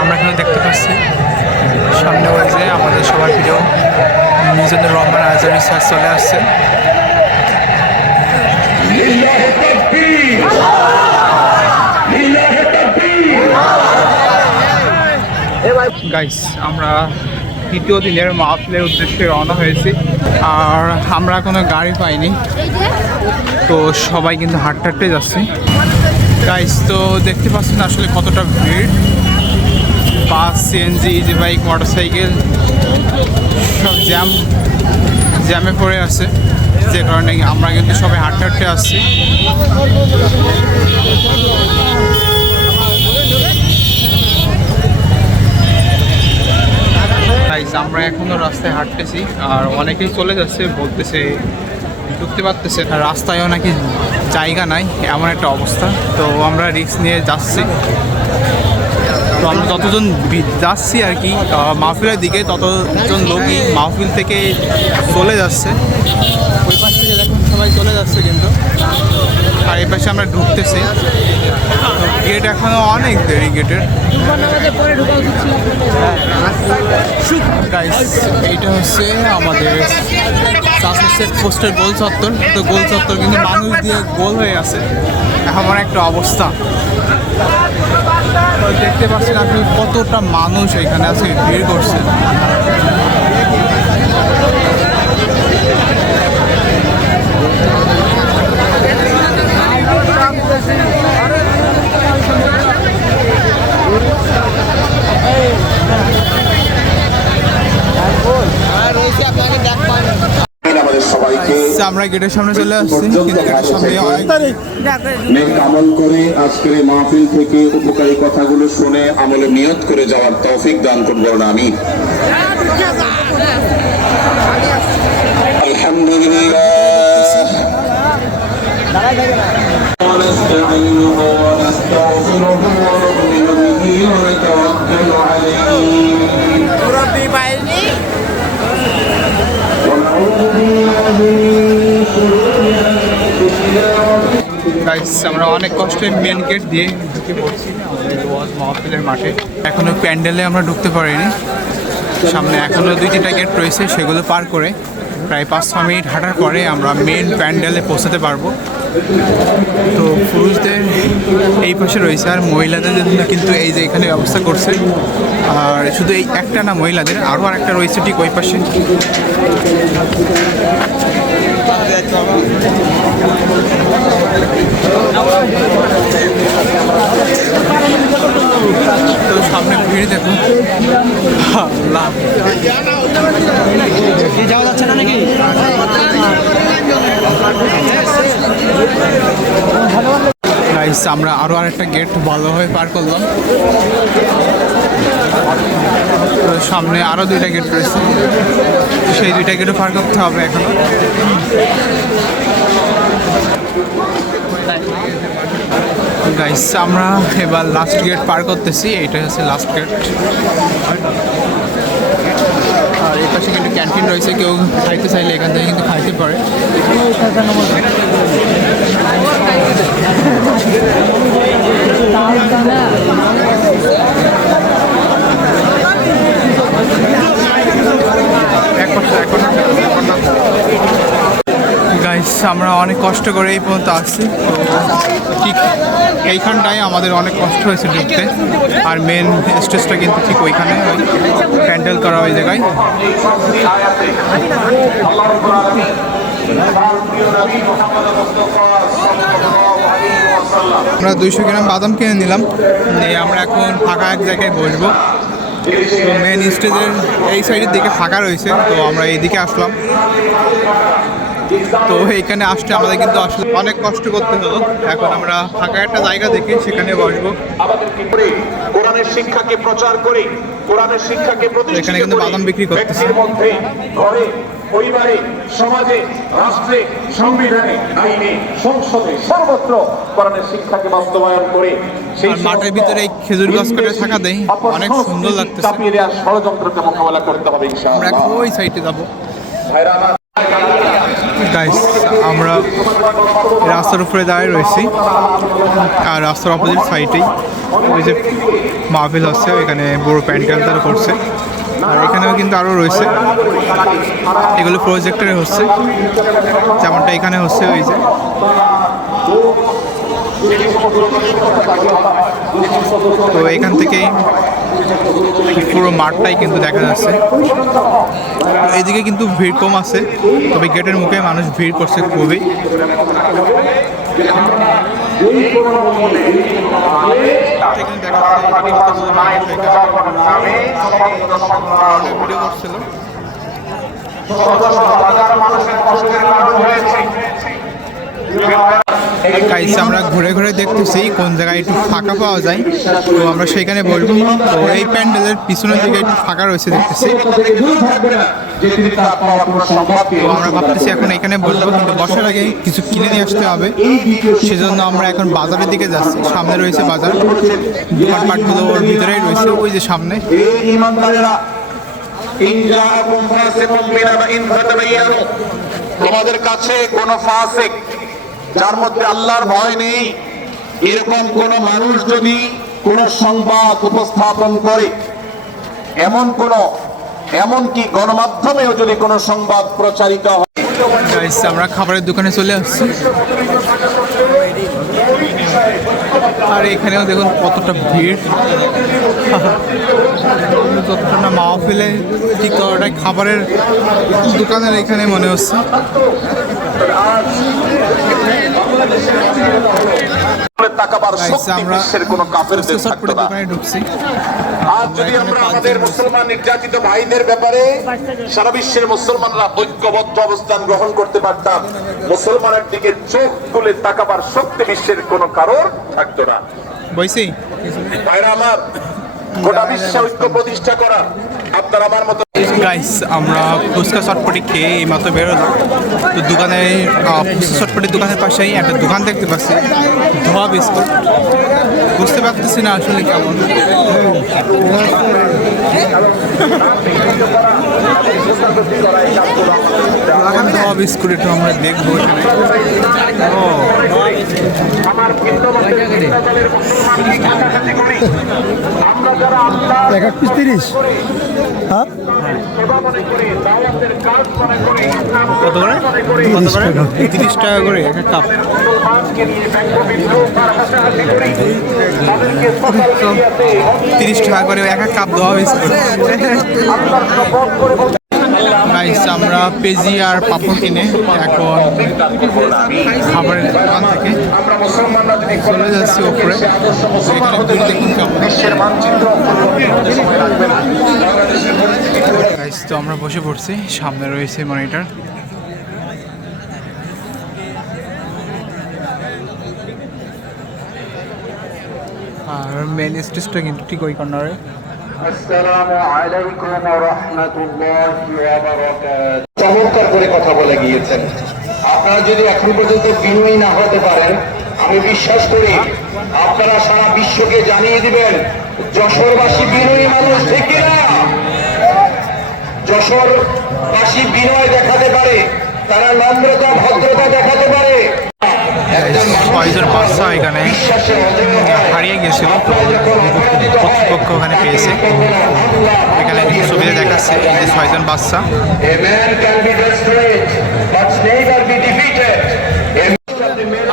আমরা এখানে দেখতে পাচ্ছি সামনে ওই যে আমাদের সবার প্রিয় মিজানুর রহমান আজহারী স্যার চলে আসছে। গাইস, আমরা দ্বিতীয় দিনের মাহফিলের উদ্দেশ্যে রওনা হয়েছি। আর আমরা কোনো গাড়ি পাইনি, তো সবাই কিন্তু হাঁটতে হাঁটতে যাচ্ছে। গাইস, তো দেখতে পাচ্ছেন আসলে কতটা ভিড়। বাস, সিএনজি, ইজি বাইক, মোটরসাইকেল সব জ্যামে পড়ে আছে, যে কারণে আমরা কিন্তু সবাই হাঁটতে হাঁটতে আসছি। আমরা এখনো রাস্তায় হাঁটতেছি আর অনেকেই চলে যাচ্ছে, বলতেছে ঢুকতে পারতেছে না, রাস্তায়ও নাকি জায়গা নাই, এমন একটা অবস্থা। তো আমরা রিস্ক নিয়ে যাচ্ছি। তো আমরা যতজন যাচ্ছি আর কি মাহফিলের দিকে, ততজন লোকই মাহফিল থেকে চলে যাচ্ছে। ওই পাশ থেকে দেখুন সবাই চলে যাচ্ছে কিন্তু, আর এই পাশে আমরা ঢুকতেছি। গেট এখনো অনেক দেরি, গেটের। এইটা হচ্ছে আমাদের সাসেক্সের পোস্টের গোল চত্বর। তো গোল চত্বর কিন্তু মানুষ দিয়ে গোল হয়ে আছে, এমন একটা অবস্থা। দেখতে পাচ্ছেন আপনি কতটা মানুষ এখানে আছে, ভিড় করছে। আমরা গেটের সামনে চলে আসছি, কিন্তু গেটের সামনে নেক আমল করে আজকের এই মাহফিল থেকে উপকারী কথাগুলো শুনে আমলে নিয়ত করে যাওয়ার তৌফিক দান করবেন। আমি আলহামদুলিল্লাহ আমরা অনেক কষ্টে মেন গেট দিয়ে ঢুকে পড়ছি আমাদের ওয়াজ মাহফিলের মাঠে। এখনো প্যান্ডেলে আমরা ঢুকতে পারিনি। সামনে এখনো 2-3টা গেট রয়েছে, সেগুলো পার করে প্রায় 5-6 মিনিট হাঁটার পরে আমরা মেন প্যান্ডেলে পৌঁছাতে পারবো। তো পুরুষদের এই পাশে রয়েছে, আর মহিলাদের জন্য কিন্তু এই যে এখানে ব্যবস্থা করছে। আর শুধু এই একটা না, মহিলাদের আরও আরেকটা রয়েছে ঠিক ওই পাশে। তো সামনে ভিড় দেখুন, যাওয়া যাচ্ছে না নাকি? আমরা আরো আরেকটা গেট ভালোভাবে পার করলাম। সামনে আরো 2টা গেট রয়েছে, সেই 2টা গেটও পার করতে হবে এখনো। গাইস, আমরা এবার লাস্ট গেট পার করতেছি, এইটা হচ্ছে লাস্ট গেট। আর এই পাশে কিন্তু ক্যান্টিন রয়েছে, কেউ খাইতে চাইলে এখান থেকে কিন্তু খাইতে পারে। গাইস, আমরা অনেক কষ্ট করে এই পর্যন্ত আসছি। ঠিক এইখানটায় আমাদের অনেক কষ্ট হয়েছে ঢুকতে। আর মেন স্টেজটা কিন্তু ঠিক ওইখানে, প্যান্ডেল করা ওই জায়গায়। আমরা 200 গ্রাম বাদাম কিনে নিলাম, নিয়ে আমরা এখন ফাঁকা এক জায়গায় বসবো। তো মেন স্টেজের এই সাইডের দিকে ফাঁকা রয়েছে, তো আমরা এইদিকে আসলাম। তো এইখানে আসতে আমাদের কিন্তু আসলে অনেক কষ্ট করতে হলো। এখন আমরা ফাঁকা একটা জায়গা দেখে সেখানে বসবো। কোরআনের শিক্ষাকে প্রচার করে, কোরআনের শিক্ষাকে প্রতিষ্ঠিত এখানে কিন্তু বাদাম বিক্রি করতেছে। মধ্যে ঘরে, পরিবারে, সমাজে, রাষ্ট্রে, সংবিধানে, আইনে, সংসদে, সর্বত্র কোরআনের শিক্ষাকে বাস্তবায়ন করে সেই মাঠের ভিতরে এই খেজুর গাছ কেটে থাকা দেয়, অনেক সুন্দর লাগতেছে। চাপিয়ে দেওয়ার ষড়যন্ত্রকে মোকাবেলা করতে হবে ইনশাআল্লাহ। আমরা ওই সাইডে যাবো। ভাইরা গাইস, আমরা রাস্তার উপরে দাঁড়িয়ে রয়েছি, আর রাস্তার অপোজিট সাইডেই ওই যে মাহফিল হচ্ছে, এখানে বড় প্যান্ডেল তারা করছে। আর এখানেও কিন্তু আরও রয়েছে, এগুলো প্রজেক্টরে হচ্ছে, যেমনটা এখানে হচ্ছে ওই যে। তো এখান থেকেই পুরো মাঠটাই কিন্তু দেখা যাচ্ছে। এইদিকে কিন্তু ভিড় কম আছে, তবে গেটের মুখে মানুষ ভিড় করছে খুবই। ভিডিও করছিল। গাইস আমরা ঘুরে ঘুরে দেখতেছি কোন জায়গায় একটু ফাঁকা পাওয়া যায়, তো আমরা সেখানে বলবো। তো এই প্যান্ডেলের পিছনের দিকে একটু ফাঁকা রয়েছে দেখতেছি, তো আমরা ভাবতেছি এখন এখানে বলবো, কিন্তু বসার আগে কিছু কিনে নিয়ে আসতে হবে। সেজন্য আমরা এখন বাজারের দিকে যাচ্ছি। সামনে রয়েছে বাজার, দোকানপাটগুলো ওর ভিতরেই রয়েছে, ওই যে সামনে। তোমাদের কাছে কোন ফাসিক যার মধ্যে আল্লাহর ভয় নেই এরকম কোন মানুষ যদি কোন সংবাদ উপস্থাপন করে, এমনকি গণমাধ্যমেও যদি কোন সংবাদ প্রচারিত হয়। আমরা খাবারের দোকানে চলে আসছি, আর এখানেও দেখুন কতটা ভিড়। যতটা না মাহফিলে ঠিক ততটাই খাবারের দোকানের এখানে মনে হচ্ছে। দোকানে ঢুকছি। আজ যদি আমরা আমাদের মুসলমান নির্যাতিত ভাইদের ব্যাপারে সারা বিশ্বের মুসলমানরা ঐক্যবদ্ধ অবস্থান গ্রহণ করতে পারতাম, মুসলমানের দিকে চোখ তুলে তাকাবার শক্তি বিশ্বের কোন কারোর থাকতো না। বইছি ভাইরা আমার, গোটা বিশ্বে ঐক্য প্রতিষ্ঠা করা আপনার আমার মতো। গাইস আমরা ফুচকা চটপটি খেয়ে এই মাত্র বেরোলাম। তো দোকানে ফুচকা চটপটির দোকানের পাশেই একটা দোকান দেখতে পাচ্ছি, ধোয়া বিস্কুট। বুঝতে পারতেছি না আসলে কেমন। ধোয়া বিস্কুট একটু আমরা দেখবো। এক পিস 30। হ্যাঁ কত করে? 30 টাকা করে এক কাপ। 30 টাকা করে এক কাপ দেওয়া হয়েছে। গাইস আমরা পেঁয়াজি আর পাপড় কিনে এখন খাবারের দোকান থেকে চলে যাচ্ছি ওপরে। এখানে দেখুন কেমন। গাইস তো আমরা বসে পড়ছি, সামনে রয়েছে মনিটর। আর মেন স্টেজটা কিন্তু ঠিক ওই কর্নারে। আসসালামু আলাইকুম ওয়া রাহমাতুল্লাহি ওয়া বারাকাতুহু। চমৎকার করে কথা বলে গিয়েছেন। আপনারা যদি এখন পর্যন্ত বিনয়ী না হতে পারেন, আমি বিশ্বাস করি আপনারা সারা বিশ্বকে জানিয়ে দিবেন যশোরবাসী বিনয়ী মানুষ, ঠিক কিনা? যশোরবাসী বিনয় দেখাতে পারে, তারা নম্রতা ভদ্রতা দেখাতে পারে। ছয়জন বাচ্চা এখানে হারিয়ে গেছিল, তো কর্তৃপক্ষ ওখানে পেয়েছে। এখানে ছবিতে দেখাচ্ছে এই যে 6জন বাচ্চা।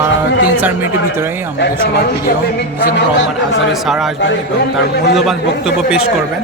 আর 3-4 মিনিটের ভিতরেই আমাদের সবার প্রিয় মিজানুর রহমান আজহারী স্যার আসবেন এবং তার মূল্যবান বক্তব্য পেশ করবেন।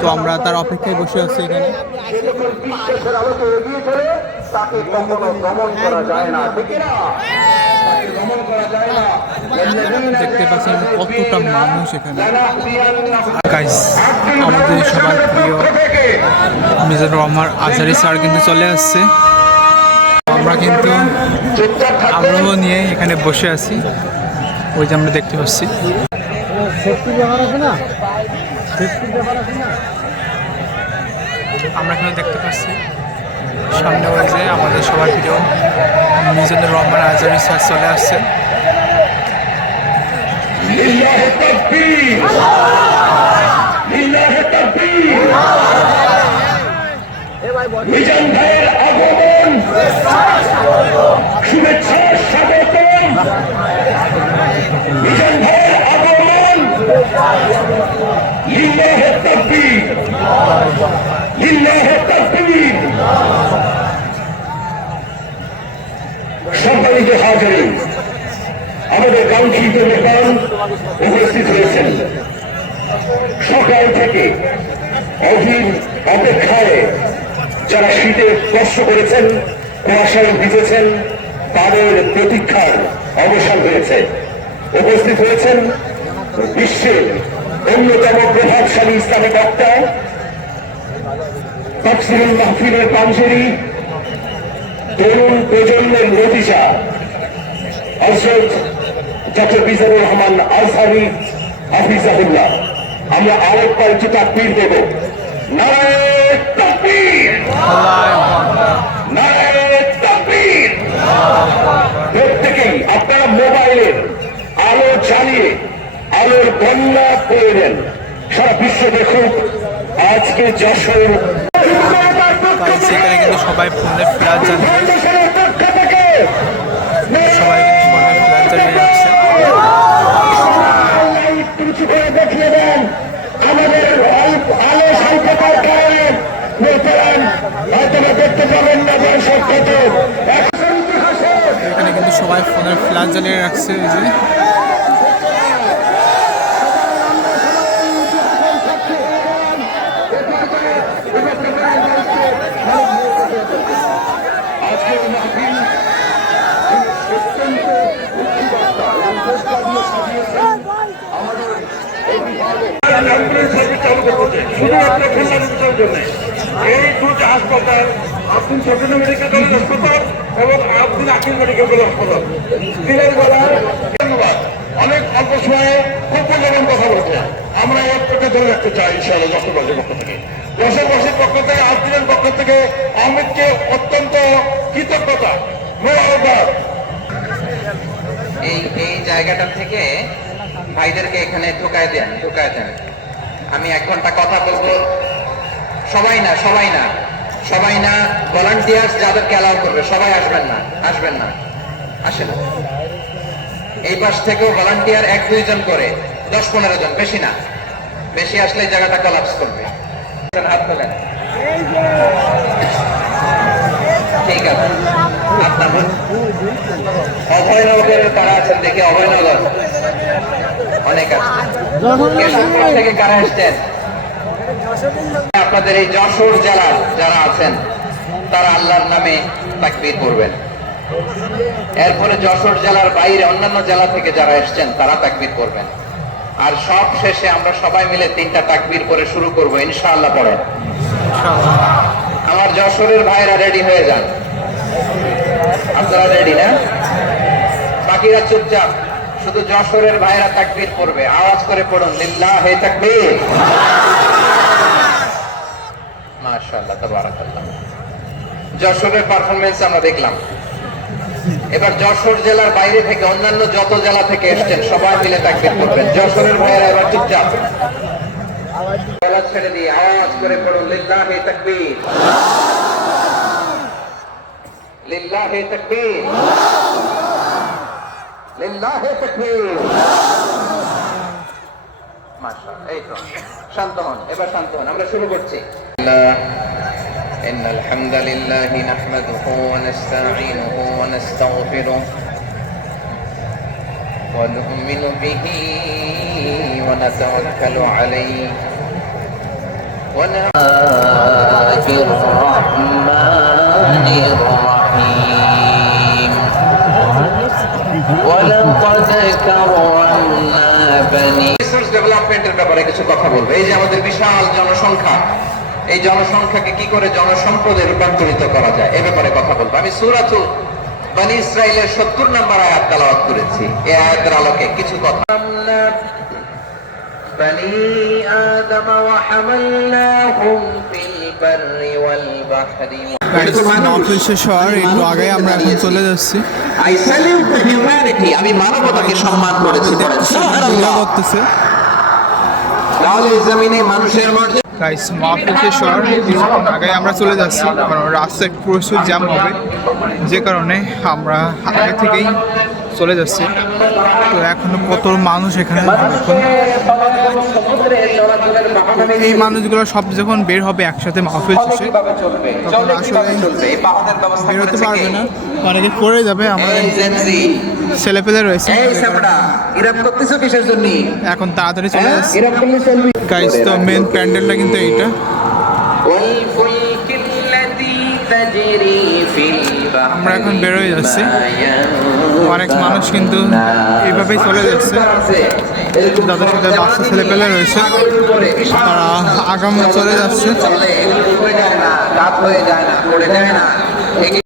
তো আমরা তার অপেক্ষায় বসে আছি এখানে। দেখতে পাচ্ছেন কতটা মানুষ এখানে। গাইস আমাদের সবার প্রিয় মিজানুর রহমান আজহারী স্যার কিন্তু চলে আসছে। আমরা কিন্তু আগ্রহ নিয়ে এখানে বসে আছি, ওই যে আমরা দেখতে পাচ্ছি। আমরা এখানে দেখতে পাচ্ছি সামনে ওই যে আমাদের সবার প্রিয় মিজানুর রহমান আজহারী স্যার চলে আসছে। মিজান ভাইয়ের আগমন তাকবীর লিল্লাহি তাকবীর। সম্মানিত হাজিরিন, আমাদের কাঙ্ক্ষিত মেহমান উপস্থিত হয়েছেন। সকাল থেকে অধীর অপেক্ষায় যারা শীতে কষ্ট করেছেন, কুয়াশায় ভিজেছেন, তাদের প্রতীক্ষার অবসান হয়েছে। উপস্থিত হয়েছেন বিশ্বের অন্যতম প্রভাবশালী ইসলামী বক্তা, তাফসীরুল মাহফিলের পাঞ্জেরী, তরুণ প্রজন্মের নতিজা হযরত ডক্টর মিজানুর রহমান আজহারী হাফিজাহুল্লাহ। আমরা আরেকবার একটু তাকবীর দেব। নারায়ে তাকবীর, নারায়ে তাকবীর। প্রত্যেকেই আপনারা মোবাইলের আলো জ্বালিয়ে আলোর বন্যা করে দেন, সারা বিশ্ব দেখুক আজকে যশোর। সেখানে কিন্তু সবাই ফোনে ফ্ল্যাশ জ্বালিয়ে সবাই কিন্তু ফোনে ফ্ল্যাশ জ্বালিয়ে রাখছে। দেখিয়ে দেন আমাদের আলো সংখ্যার কারণে হয়তো দেখতে পাবেন না দর্শক কত। এখানে কিন্তু সবাই ফোনের ফ্ল্যাশ জ্বালিয়ে রাখছে। এই যে শুধুমাত্র খুলনা মেডিকেলের জন্য এই দুটো হাসপাতাল, আব্দুল সফিনা মেডিকেল কলেজ হাসপাতাল এবং আব্দুল আকিল মেডিকেল কলেজ হাসপাতাল, দিনের বেলায়। ধন্যবাদ। অনেক অল্প সময়ে খুব মূল্যবান কথা বলছে। আমরা এর পক্ষে ধরে রাখতে চাই ইনশাআল্লাহ যশোরবাসীর পক্ষ থেকে, যশোরবাসীর পক্ষ থেকে, আব্দুলের পক্ষ থেকে আহমেদকে অত্যন্ত কৃতজ্ঞতা, মোবারকবাদ। এই জায়গাটা থেকে ভাইদেরকে এখানে ঢুকায় দেন। আমি 1 ঘন্টা কথা বলবো। সবাই না ভলান্টিয়ার্স যাদেরকে অ্যালাউ করবে সবাই আসবেন না, আসে না। এই পাশ থেকেও ভলান্টিয়ার 1-2 জন করে, 10-15 জন, বেশি না। বেশি আসলে এই জায়গাটা কলাপস করবে। হাত তোলেন। ঠিক আছে, আপনার অভয়নগরের তারা আছেন দেখে, অভয়নগর অনেক আছে। কেশবপুর থেকে কারা আসছেন? আপনাদের এই যশোর জেলার যারা আছেন তারা আল্লাহর নামে তাকবীর করবেন। এরপরে যশোর জেলার বাইরে অন্যান্য জেলা থেকে যারা এসছেন তারা তাকবীর করবেন। আর সব শেষে আমরা সবাই মিলে 3টা তাকবীর করে শুরু করবো ইনশাআল্লাহ। পড়েন। আমার যশোরের ভাইরা রেডি হয়ে যান। আপনারা রেডি না? বাকিরা চুপচাপ, শুধু যশোরের ভাইরা তাকবীর করবে। আওয়াজ করে পড়ুন, লিল্লাহি তাকবীর। মাশাআল্লাহ, তাবারাকাল্লাহ। যশোরের পারফরমেন্স আমরা দেখলাম। এবার যশোর জেলার বাইরে থেকে অন্যান্য যত জেলা থেকে এসেছেন সবাই মিলে তাকবীর করবেন। যশোরের ভাইরা এবার চুপচাপ গলা ছেড়ে দিয়ে আওয়াজ করে পড়ুন, লিল্লাহি তাকবীর, লিল্লাহি তাকবীর, লিল্লাহি তাকবীর। মাশাআল্লাহ। এই তো, শান্ত হন, এবার শান্ত হন। আমরা শুরু করছি। إن الحمد لله نحمده ونستعينه ونستغفره ونؤمن به ونتوكل عليه الرحمن الرحيم ولقد كرمنا بني রিসার্চ ডেভেলপমেন্টের ব্যাপারে কিছু কথা বলবো। এই যে আমাদের বিশাল জনসংখ্যা, এই জনসংখ্যাকে কি করে জনসম্পদে রূপান্তরিত করা যায় এ ব্যাপারে কথা বলবো। আমি সূরাতুল বনী ইসরাঈলের 70 নম্বর আয়াত তেলাওয়াত করেছি। এই আয়াতের আলোকে কিছু কথা। বনী আদম ওয়া হামালনাহুম ফিল বাররি ওয়াল বাহরি। একটু আগে আমরা এখন চলে যাচ্ছি। I salute the humanity, আমি মানবতাকে সম্মান করেছি। করতেছে তাহলে জমিনে মানুষের মর্যাদা। গাইস, মাহফিল শেষ হওয়ার কিছুক্ষণ আগে আমরা চলে যাচ্ছি, কারণ রাস্তায় প্রচুর জ্যাম হবে, যে কারণে আমরা আগে থেকেই চলে যাচ্ছে। তো এখনো কত মানুষ এখানে এখন। এই মানুষগুলো সব যখন বের হবে একসাথে মাহফিল শেষে তখন আসলে বেরোতে পারবে না, অনেকে পড়ে যাবে। আমাদের ছেলেপেলে রয়েছে, এখন তাড়াতাড়ি চলে যাচ্ছে গাইস। তো মেন প্যান্ডেলটা কিন্তু এইটা। আমরা এখন বেরোয় যাচ্ছি, অনেক মানুষ কিন্তু এইভাবেই চলে যাচ্ছে, যাদের সাথে বাচ্চা ছেলেপেলে রয়েছে তারা আগাম চলে যাচ্ছে।